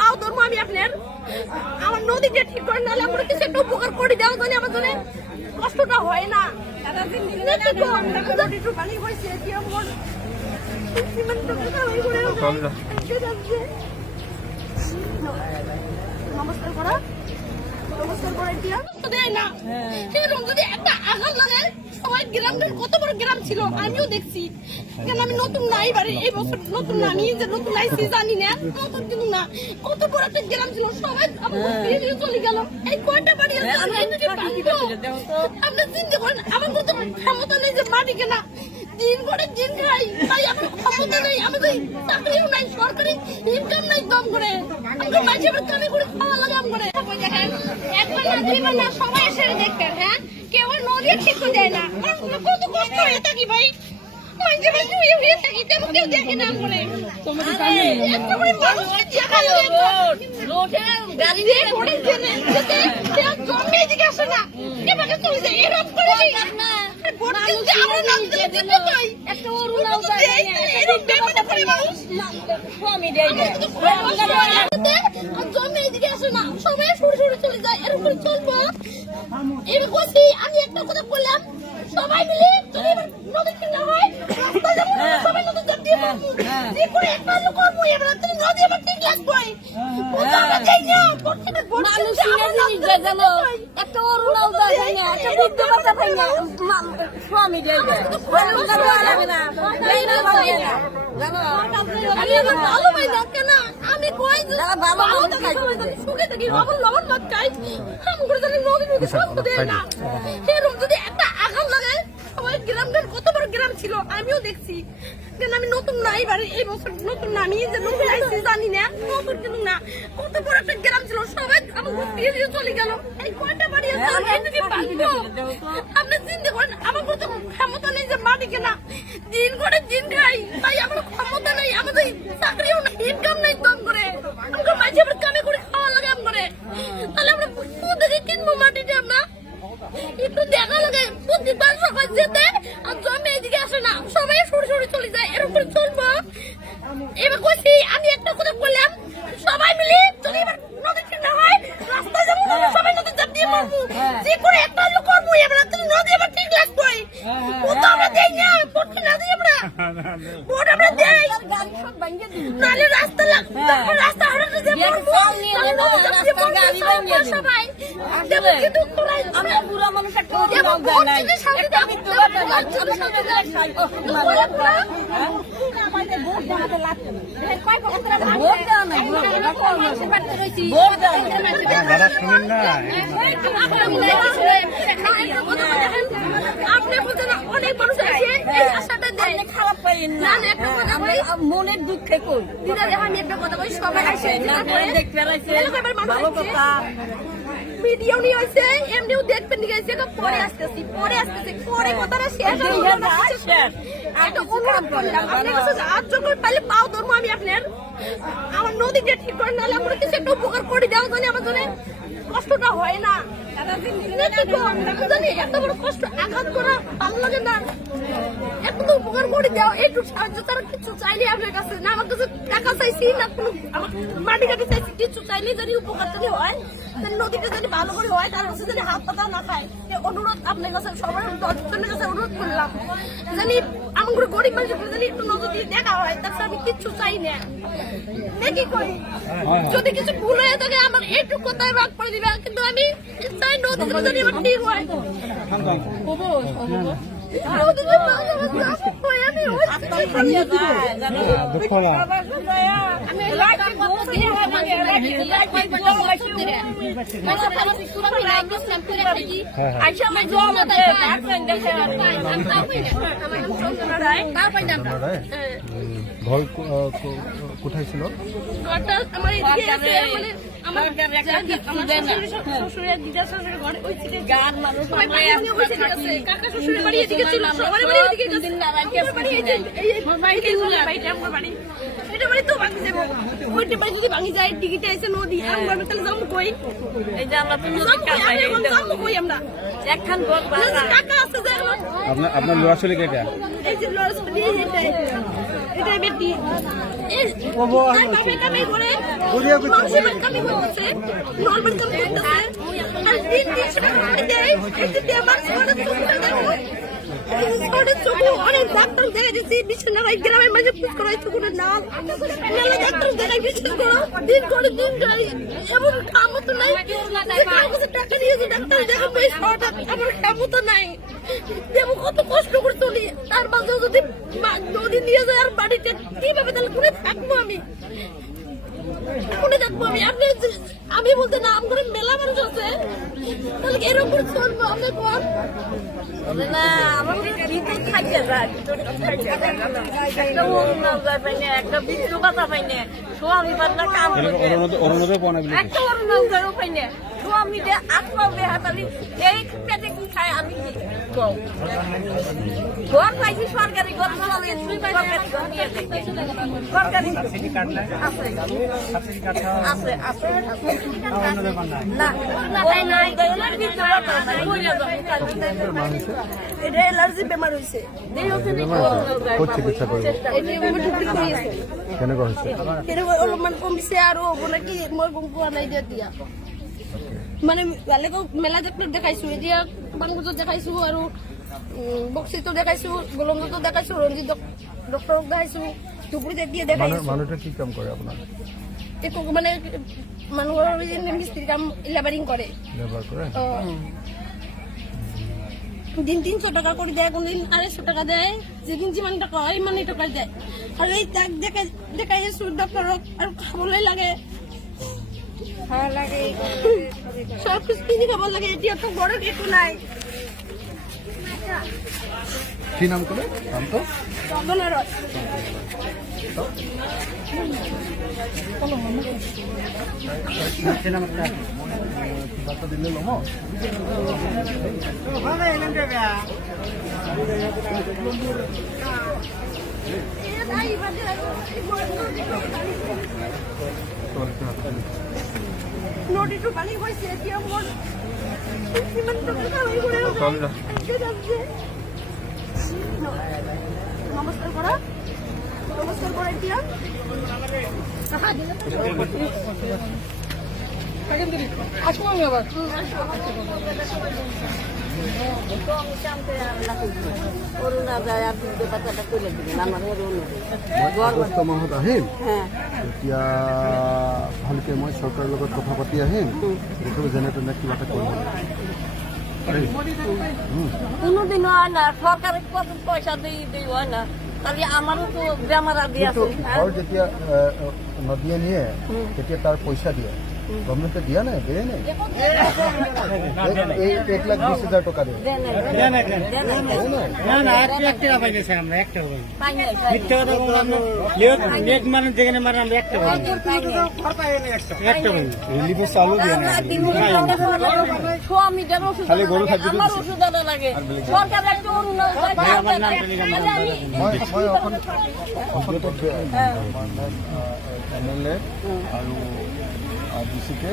পাও ধরবো আমি আপনার আমার নদীটা ঠিক করে নাহলে আমরা কিছু একটা উপকার করে দেওয়া জানি আমার জন্য কষ্টটা হয় না পানি হয়েছে নমস্কার করা নমস্কার করে দিয়া দেয় না সেরকম যদি একটা আঘাত লাগে সবাই গ্রামটার কত বড় গ্রাম ছিল আমিও দেখছি কেন আমি নতুন নাই বাড়ি এই বছর নতুন না আমি যে নতুন আইছি জানি না নতুন কিন্তু না কত বড় একটা গ্রাম ছিল সবাই আমার চলে গেল এই কয়টা বাড়ি আছে আপনি চিন্তা করেন আমার তো ক্ষমতা নেই যে মাটি কেনা দিন করে দিন খাই তাই আমার ক্ষমতা নেই আমাদের চাকরিও নাই সরকারি ইনকাম নাই কম করে আমাকে মাঝে কামে করে খাওয়া লাগে করে দেখেন একবার না দুইবার না সবাই এসে দেখবেন হ্যাঁ কেউ নদী ঠিক করে দেয় না কত কষ্ট হয়ে থাকি ভাই গাড়ি দিয়ে আসে না এভাবে চলে যায় এরকম করে সবাই সরে সরে চলে যায় এরকম চলবো আমি একটা কথা বললাম সবাই মিলে নদী কিনা হয় সবাই নদী দিয়ে করে একটা লোক করবো এবার নদী আবার ঠিক লাগবে একটা অরুণাও যায় না একটা বুদ্ধ বাচ্চা পাই না স্বামী দেয় আমি কই সুখে থাকি লবণ ভাত খাই সেরকম যদি একটা আঘাত লাগে সবাই গ্রামটার কত বড় গ্রাম ছিল আমিও দেখছি কেন আমি নতুন নাই বাড়ি এই বছর নতুন না আমি যে নতুন আইছি জানি না নতুন কিন্তু না কত বড় একটা গ্রাম ছিল সবাই আমার দিয়ে চলে গেল এই কয়টা বাড়ি আছে আপনি চিন্তা করেন আমার তো ক্ষমতা নেই যে মাটি কেনা দিন করে দিন খাই তাই আমার ক্ষমতা নেই আমাদের চাকরিও নাই ইনকাম নাই কম করে আমাকে মাঝে আবার কামে করে খাওয়া লাগে আম করে তাহলে আমরা কোথেকে কিনবো মাটিটা আমরা একটু দেখা লাগে প্রতিবার সকাল যেতে আর জমে এদিকে আসে না সবাই সরে সরে চলে যায় এরকম করে চলবো এবার কইছি আমি একটা কথা বললাম সবাই মিলে চলে এবার নদী কিনা হয় রাস্তা যাবো সবাই নদী চাপ দিয়ে মারবো যে করে একটা লোক করবো এবার নদী আবার ঠিক লাগবে ওটা আমরা দেই না পড়তে না দিই আমরা ভোট আমরা দেই নালে রাস্তা রাস্তা হারাতে যে মারবো গাড়ি ভাঙিয়ে সবাই কিন্তু আমরা পুরো মানুষ একটা ভোট নাই আমি তো মনের দুঃখে কই আমি একটা কথা বলি সবাই ভিডিও নিয়ে হয়েছে এমনিও দেখবেন গেছে পরে আসতেছি পরে কথাটা শেষ একটা অনুরোধ করলাম আপনার কাছে হাত জোর পাইলে পাও ধরবো আমি আপনার আমার নদীটা ঠিক করে নাহলে আমরা কিছু একটা উপকার করে দেওয়া জানি আমার জন্য কষ্টটা হয় না জানি এত বড় কষ্ট আঘাত করা ভালো লাগে না এত তো উপকার করে দেওয়া একটু সাহায্য তারা কিছু চাইলে আপনার কাছে না আমার কাছে টাকা চাইছি না কোনো মাটি কাটি চাইছি কিছু চাইলে যদি উপকার যদি হয় নদীটা যদি ভালো করে হয় তার কাছে যদি হাত পাতা না খায় অনুরোধ আপনার কাছে সবার দশজনের কাছে অনুরোধ করলাম জানি আমার গরিব মানুষ জানি একটু নজর দিয়ে দেখা হয় তাছাড়া আমি কিচ্ছু চাই না দেখি করি যদি কিছু ভুল হয়ে থাকে আমার একটু কোথায় ভাগ করে দিবে কিন্তু আমি চাই নদীটা যদি আমার ঠিক হয় কোথায় ছিল আমার শ্বশুরের দিদা শ্বশুরের ঘরে ওই থেকে গান মানুষ কাকা শ্বশুরের বাড়ি এদিকে ছিল সবার বাড়ি এদিকে বাড়ি এটা বাড়ি তো ভাঙি যাবো ওইটা বাড়ি যদি ভাঙি যায় টিকিটে এসে নদী আমরা তাহলে যাবো কই এই যে আমরা যাবো কই আমরা একখান কাকা আছে যে আপনার লড়া ছেলে কে এই যে লড়া ছেলে রে বেটি বাপে কামাই করে মানুষের বাড়ি কামাই করতেছে নর্মাল কামাই করতেছে আর দিন 300 টাকা করে দেয় একটু দিয়ে আমার অনেক ডাক্তার দেখা দিচ্ছি বিছানা ভাই গ্রামের মাঝে পুষ করাইছে কোনো নাল মেলা ডাক্তার দেখাই বিশ্বাস করো দিন করে দিন যাই এমন কামও তো নাই টাকা দিয়েছে ডাক্তার দেখাবো আমার কামও তো নাই দেবো কত কষ্ট করে চলি তার মাঝে যদি নদী নিয়ে যায় আর বাড়িতে কিভাবে তাহলে কোনে থাকবো আমি কোনে থাকবো আমি আমি বলতে না আমার মেলা মানুষ আছে তাহলে এরকম করে চলবো আমি কোন না আমাদের ভিতর থাকতে যায় একটা বিদ্যুৎ কথা পাইনে স্বামী বান্না কাম একটা অরুণাও পাইনে স্বামী যে আত্মা বেহাতালি এই পেটে কি খায় আমি কি ঘর পাইছি সরকারি ঘর সরকারি আছে আছে না নাই এটা অ্যালার্জি বেমার হয়েছে অলপমান কমিছে আরো নাকি মই গম পোৱা নাই দিয়া মানে মেলা ডাক্তার দেখাইছো এতিয়া বাংলাদেশত দেখাইছো আৰু বক্সিতো দেখাইছো গোলন্দতো দেখাইছো ৰঞ্জিত ডক্টৰক দেখাইছো দুপুৰীতে দিয়ে দেখাইছো মানুহটা কি কাম কৰে আপোনাৰ একো মানে মানুহৰ মিস্ত্রি কাম লেবারিং করে লেবার করে দিন 300 টাকা করে দেয় কোনদিন 250 টাকা দেয় যেদিন যেমন টাকা হয় মানে টাকা দেয় আর এই তাক দেখাই ডক্টরক আর খাবলে লাগে সব কিছু কিনে খাবার লাগে এটি অত বড় কিছু নাই কি নাম করে নাম তো বনারস বার্তা দিলে লমো নদীটো পানি হয়েছে এতিয়া মোৰ কিমান টকা কামাই করে নমস্কার করা এতিয়া আসবো আমি আবার করোনা যায় আর কথাটা করে দিবেন আমার আগষ্ট মাহত আহিল এতিয়া ভালকে মই চৰকাৰৰ লগত কথা পাতি আহিম দেখো যেনে তেনে কিবা এটা কৰিব কোনোদিন হয় না সরকারে কত পয়সা দিয়ে হয় না তাহলে আমারও তো বেমার আদি আছে ঘৰ যেতিয়া নদীয়ে নিয়ে তেতিয়া তাৰ পইচা দিয়ে গভর্নমেন্টে দিয়া নাই দিয়ে নাই 1,20,000 টাকা দিয়ে খালি গরু থাকবে আমার ওষুধ আনা লাগে সরকার একটা এমএলএ আৰু ডিচিকে